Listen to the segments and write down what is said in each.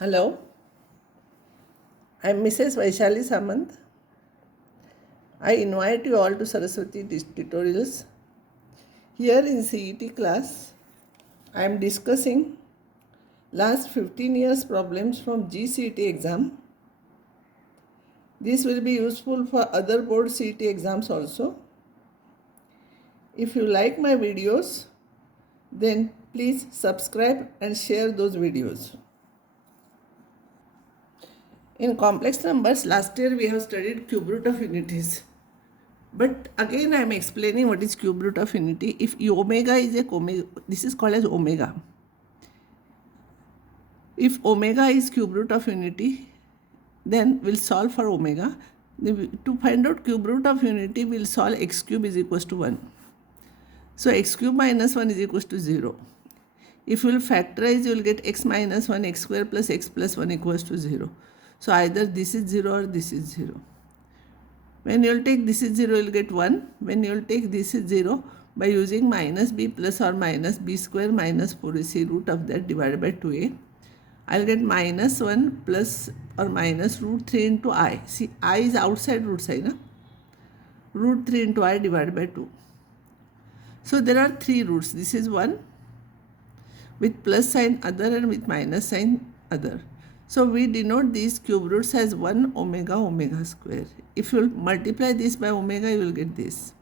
Hello, I'm Mrs. Vaishali Samant. I invite you all to Saraswati tutorials. Here in C.E.T class, I am discussing last 15 years problems from C.E.T exam. This will be useful for other board C.E.T exams also. If you like my videos, then please subscribe and share those videos. In complex numbers, last year we have studied cube root of unities. But again, I am explaining what is cube root of unity. If omega is a omega, this is called as omega. If omega is cube root of unity, then we'll solve for omega. To find out cube root of unity, we'll solve x cube is equals to 1. So x cube minus 1 is equals to 0. If you will factorize, you will get x minus 1, x square plus x plus 1 equals to 0. So either this is 0 or this is 0. When you will take this is 0, you will get 1. When you will take this is 0, by using minus b plus or minus b square minus 4ac root of that divided by 2a, I will get minus 1 plus or minus root 3 into I. See, I is outside root sign. Na? Root 3 into I divided by 2. So there are 3 roots. This is 1 with plus sign other and with minus sign other. So we denote these cube roots as 1 omega omega square. If you multiply this by omega, you will get this.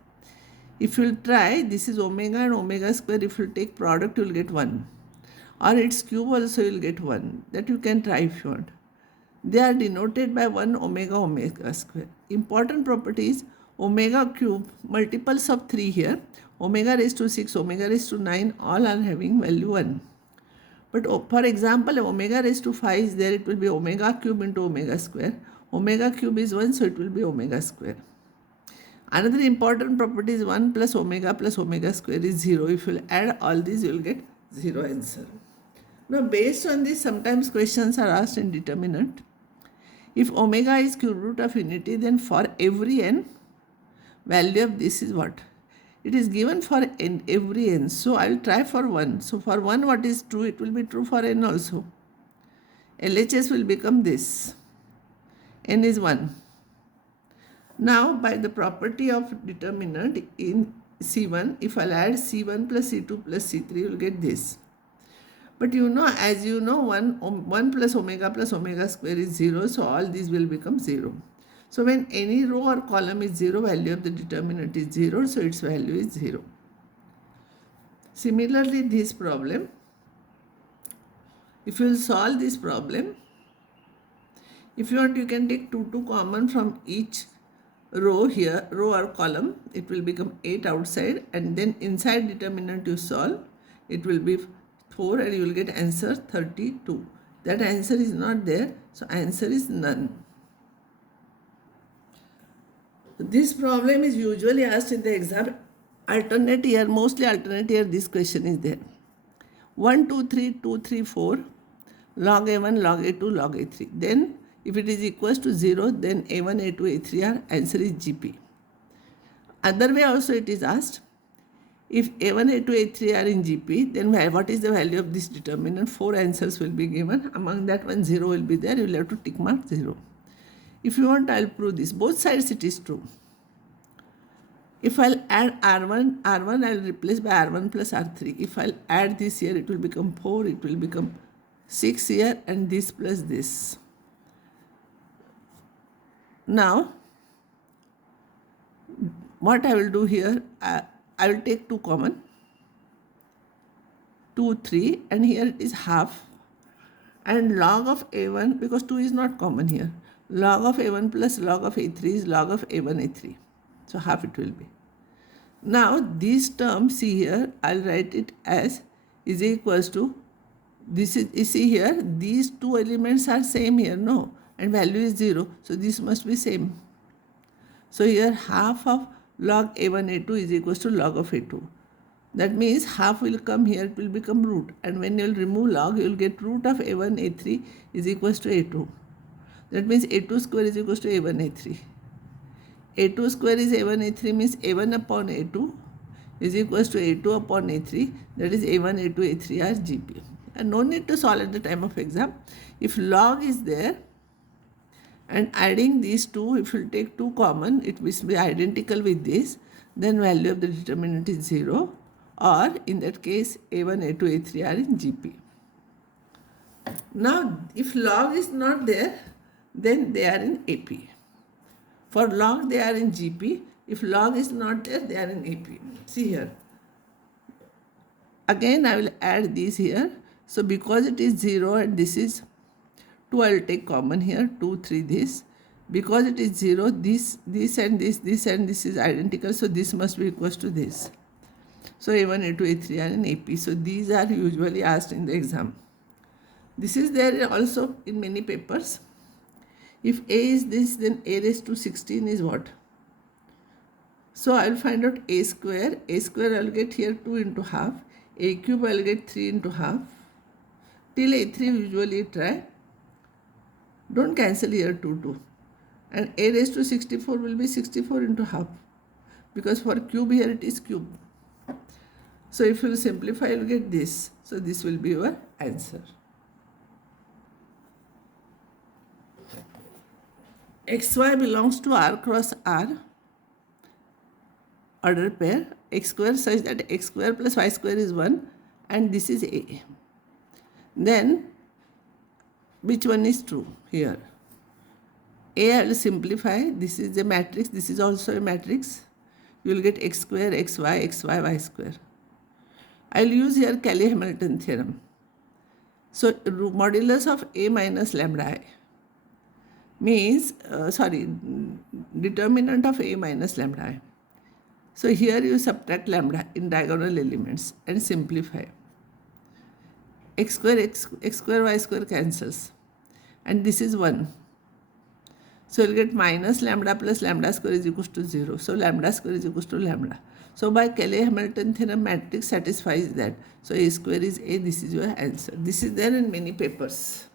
If you will try, this is omega and omega square. If you take product, you will get 1. Or its cube also you will get 1. That you can try if you want. They are denoted by 1 omega omega square. Important properties: omega cube, multiples of 3 here. Omega raised to 6, omega raised to 9, all are having value 1. But for example, omega raised to 5 is there, it will be omega cube into omega square. Omega cube is 1, so it will be omega square. Another important property is 1 plus omega square is 0. If you will add all these, you will get 0 answer. Now, based on this, sometimes questions are asked in determinant. If omega is cube root of unity, then for every n, value of this is what? It is given for n, every n. So I will try for 1. So for 1, what is true? It will be true for n also. LHS will become this. N is 1. Now by the property of determinant in C1, if I'll add C1 plus C2 plus C3, you will get this. But you know, as you know, 1 plus omega square is 0. So all these will become 0. So when any row or column is 0, value of the determinant is 0, so its value is 0. Similarly, this problem, if you will solve this problem, if you want, you can take 2 common from each row here, row or column, it will become 8 outside, and then inside determinant you solve, it will be 4 and you will get answer 32. That answer is not there, so answer is none. This problem is usually asked in the exam. Alternate year, mostly alternate year, this question is there. 1, 2, 3, 2, 3, 4, log A1, log A2, log A3. Then, if it is equals to 0, then A1, A2, A3 are, answer is GP. Other way also it is asked. If A1, A2, A3 are in GP, then what is the value of this determinant? 4 answers will be given. Among that one, 0 will be there. You will have to tick mark 0. If you want, I will prove this. Both sides it is true. If I'll add R1, I will replace by R1 plus R3. If I'll add this here, it will become 4, it will become 6 here, and this plus this. Now, what I will do here, I will take 2 common. 2, 3, and here it is half. And log of A1, because 2 is not common here. Log of A1 plus log of A3 is log of A1, A3. So half it will be. Now this term, see here, I'll write it as is equals to, this is, you see here, these 2 elements are same here, no? And value is 0. So this must be same. So here half of log A1, A2 is equals to log of A2. That means half will come here, it will become root. And when you will remove log, you will get root of A1, A3 is equals to A2. That means A2 square is equals to A1, A3. A2 square is A1, A3 means A1 upon A2 is equals to A2 upon A3. That is A1, A2, A3 are GP. and no need to solve at the time of exam. If log is there and adding these two, if you take 2 common, it will be identical with this, then value of the determinant is 0, or in that case A1, A2, A3 are in GP. Now if log is not there, then they are in AP. For log they are in GP. If log is not there, they are in AP. See here. Again I will add these here. So because it is 0 and this is 2, I will take common here, 2, 3 this. Because it is 0, this and this and this is identical, so this must be equals to this. So A1, A2, A3 are in AP. So these are usually asked in the exam. This is there also in many papers. If A is this, then A raised to 16 is what? So I will find out A square. A square I will get here 2 into half. A cube I will get 3 into half. Till A3 usually try. Don't cancel here 2, 2. And A raised to 64 will be 64 into half. Because for cube here it is cube. So if you simplify, you will get this. So this will be your answer. XY belongs to R cross R order pair, x square such that x square plus y square is 1 and this is A. Then which one is true here? A I will simplify. This is a matrix. This is also a matrix. You will get x square, xy, xy, y square. I will use here Cayley-Hamilton theorem. So modulus of A minus lambda I means, determinant of A minus lambda I. So here you subtract lambda in diagonal elements and simplify. X square, y square cancels. And this is 1. So you'll get minus lambda plus lambda square is equals to 0. So lambda square is equals to lambda. So by Cayley-Hamilton theorem, matrix satisfies that. So A square is A. This is your answer. This is there in many papers.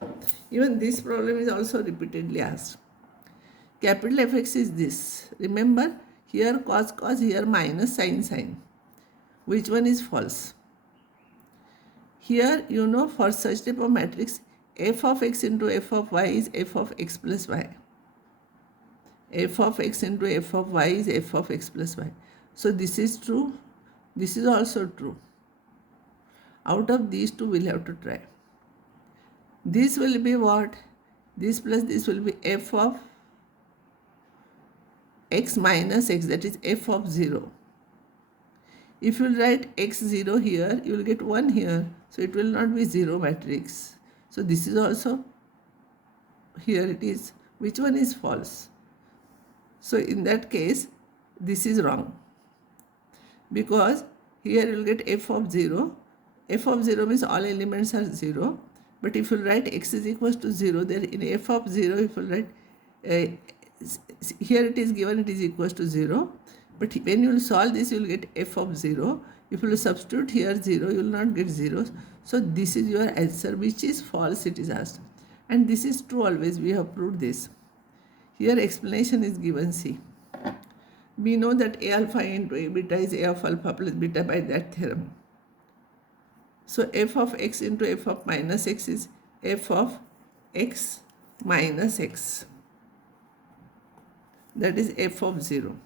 Even this problem is also repeatedly asked. Capital Fx is this. Remember, here cos, here minus sin, sin. Which one is false? Here, you know, for such type of matrix, f of x into f of y is f of x plus y. F of x into f of y is f of x plus y. So this is true. This is also true. Out of these two, we'll have to try. This will be what? This plus this will be f of x minus x, that is f of 0. If you write x0 here, you will get 1 here. So it will not be 0 matrix. So this is also, here it is. Which one is false? So in that case, this is wrong. Because here you will get f of 0. F of 0 means all elements are 0. But if you write x is equals to 0, then in f of 0, if you write, here it is given it is equals to 0. But when you will solve this, you will get f of 0. If you will substitute here 0, you will not get 0. So this is your answer, which is false, it is asked. And this is true always, we have proved this. Here explanation is given, see. We know that A alpha into A beta is A of alpha plus beta by that theorem. So f of x into f of minus x is f of x minus x. That is f of 0.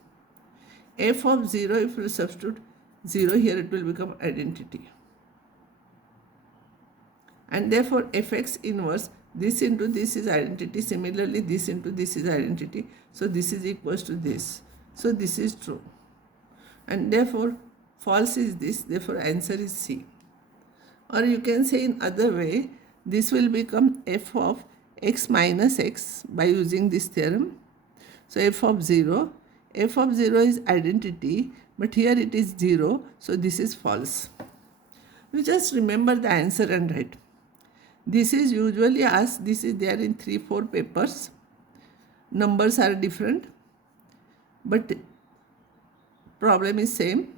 F of 0, if you substitute 0 here, it will become identity. And therefore fx inverse, this into this is identity. Similarly, this into this is identity. So this is equals to this. So this is true. And therefore false is this. Therefore answer is C. Or you can say in other way, this will become f of x minus x by using this theorem. So f of 0 is identity, but here it is 0, so this is false. You just remember the answer and write. This is usually asked, this is there in 3-4 papers. Numbers are different, but problem is same.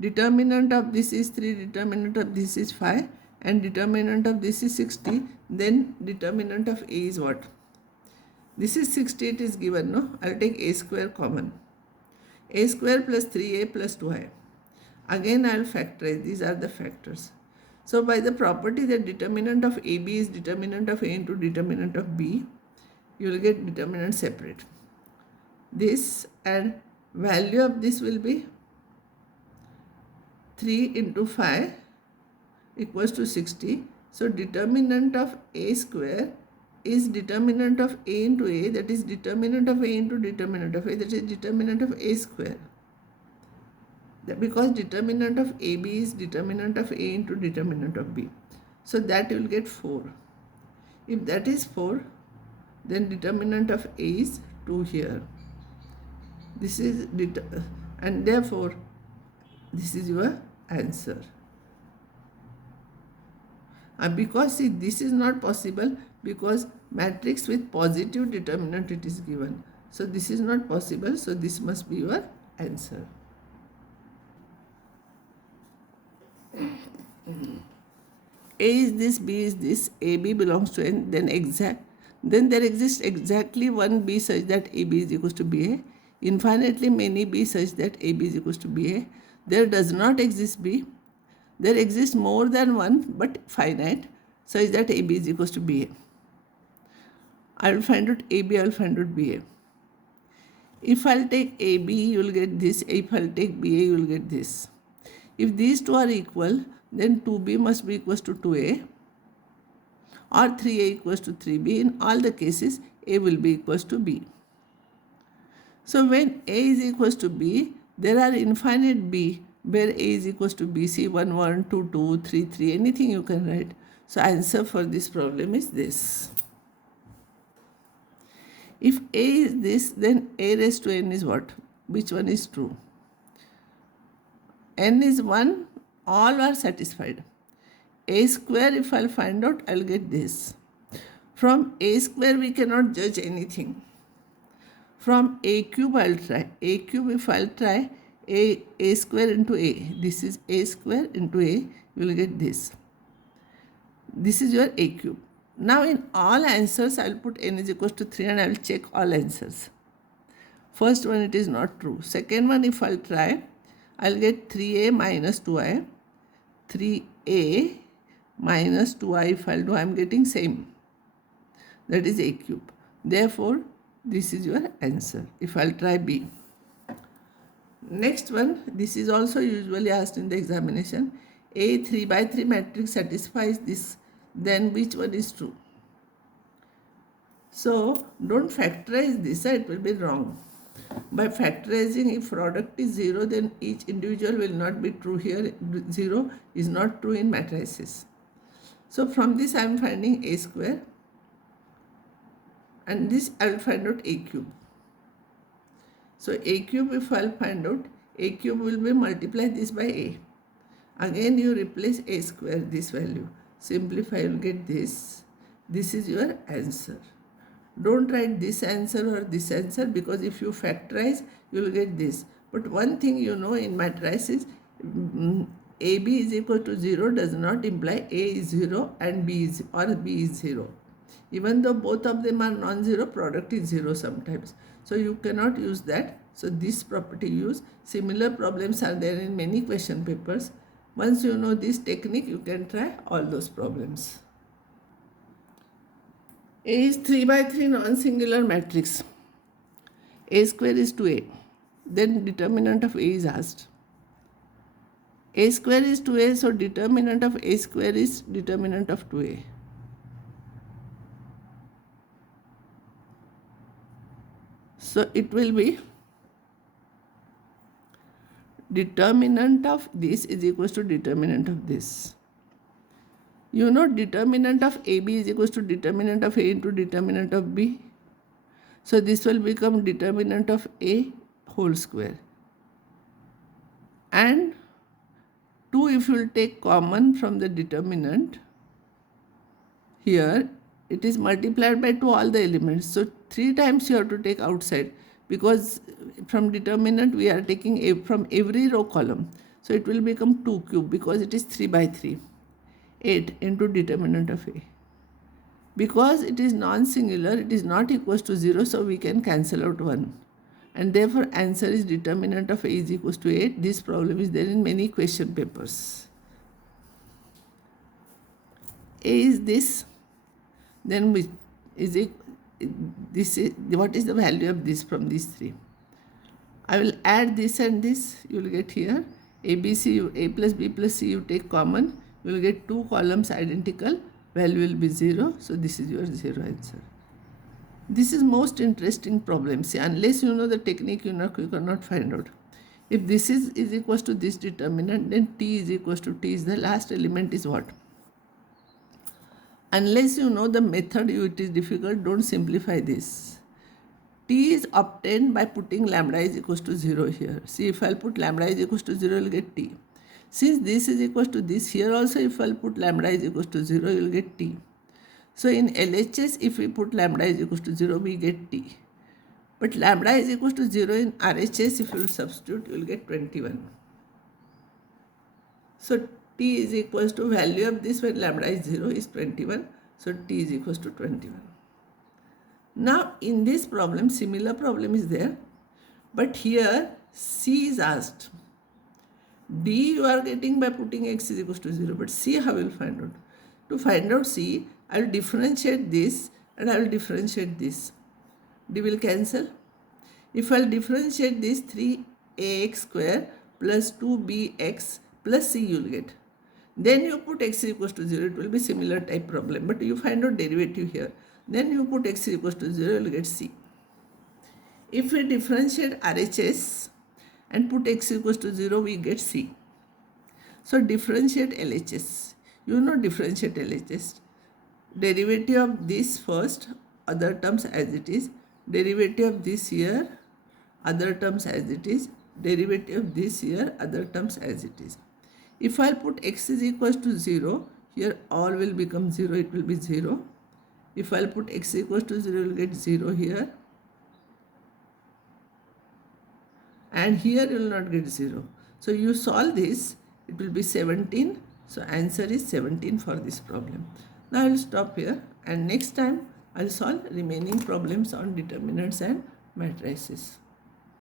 Determinant of this is 3, determinant of this is 5, and determinant of this is 60, then determinant of A is what? This is 60, it is given, no? I will take A square common. A square plus 3A plus 2I. Again I will factorize, these are the factors. So by the property that determinant of AB is determinant of A into determinant of B, you will get determinant separate. This and value of this will be 3 into 5 equals to 60. So determinant of A square is determinant of A into A, that is determinant of A into determinant of A, that is determinant of A square. Because determinant of AB is determinant of A into determinant of B. So that you will get 4. If that is 4, then determinant of A is 2 here. This is and therefore this is your answer. Because see, this is not possible because matrix with positive determinant it is given. So this is not possible. So this must be your answer. A is this, B is this, AB belongs to N, then there exists exactly one B such that AB is equals to BA, infinitely many B such that AB is equals to BA. There does not exist B. There exists more than one but finite such that AB is equals to BA. I will find out AB, I will find out BA. If I'll take AB, you will get this. If I'll take BA, you will get this. If these two are equal, then 2B must be equals to 2A or 3A equals to 3B. In all the cases, A will be equals to B. So when A is equals to B, there are infinite B where A is equals to B. See 1, 1, 2, 2, 3, 3, anything you can write. So answer for this problem is this. If A is this, then A raised to N is what? Which one is true? N is 1, all are satisfied. A square, if I'll find out, I'll get this. From A square, we cannot judge anything. From A cube, I'll try. A cube, if I'll try, A square into A. This is A square into A. You will get this. This is your A cube. Now in all answers, I'll put N is equals to 3 and I will check all answers. First one, it is not true. Second one, if I'll try, I'll get 3A minus 2I. 3A minus 2I, if I'll do, I'm getting same. That is A cube. Therefore, this is your answer. If I'll try B. Next one, this is also usually asked in the examination. A 3 by 3 matrix satisfies this, then which one is true? So, don't factorize this, it will be wrong. By factorizing, if product is 0, then each individual will not be true here. 0 is not true in matrices. So from this I am finding A square, and this I will find out A cube. So A cube, if I will find out, A cube will be multiply this by A. Again you replace A square, this value. Simplify, you will get this. This is your answer. Don't write this answer or this answer, because if you factorize, you will get this. But one thing you know in matrices, AB is equal to 0 does not imply A is 0 and B is 0. Even though both of them are non-zero, product is 0 sometimes. So you cannot use that. So this property use. Similar problems are there in many question papers. Once you know this technique, you can try all those problems. A is 3 by 3 non-singular matrix. A square is 2A. Then determinant of A is asked. A square is 2A, so determinant of A square is determinant of 2A. So it will be determinant of this is equals to determinant of this. You know determinant of AB is equals to determinant of A into determinant of B. So this will become determinant of A whole square. And 2, if you will take common from the determinant, here it is multiplied by 2 all the elements. So 3 times you have to take outside, because from determinant we are taking from every row column. So it will become 2 cube, because it is 3 by 3. 8 into determinant of A. Because it is non-singular, it is not equals to 0, so we can cancel out 1. And therefore answer is determinant of A is equals to 8. This problem is there in many question papers. A is this, then which is it, this is, what is the value of this from these three? I will add this and this, you will get here A, B, C, A plus B plus C you take common, you will get two columns identical, value will be 0, so this is your 0 answer. This is most interesting problem. See, unless you know the technique, you cannot find out. If this is equals to this determinant, then T is equals to T is the last element is what? Unless you know the method, it is difficult, don't simplify this. T is obtained by putting lambda is equals to 0 here. See, if I'll put lambda is equals to 0, you'll get T. Since this is equals to this, here also if I'll put lambda is equals to 0, you'll get T. So in LHS, if we put lambda is equals to 0, we get T. But lambda is equals to 0 in RHS, if you will substitute, you will get 21. So T is equals to value of this when lambda is 0 is 21. So T is equals to 21. Now in this problem, similar problem is there. But here C is asked. D you are getting by putting x is equals to 0. But C how will find out? To find out C, I will differentiate this and I will differentiate this. D will cancel. If I will differentiate this, 3ax square plus 2bx plus c you will get. Then you put x is equals to 0, it will be similar type problem. But you find out derivative here. Then you put x is equals to 0, you will get c. If we differentiate RHS and put x is equals to 0, we get c. So differentiate LHS. You know differentiate LHS. Derivative of this first, other terms as it is. Derivative of this here, other terms as it is. Derivative of this here, other terms as it is. If I put x is equals to 0, here all will become 0, it will be 0. If I put x equals to 0, you will get 0 here. And here you will not get 0. So you solve this, it will be 17. So answer is 17 for this problem. Now I will stop here and next time I will solve remaining problems on determinants and matrices.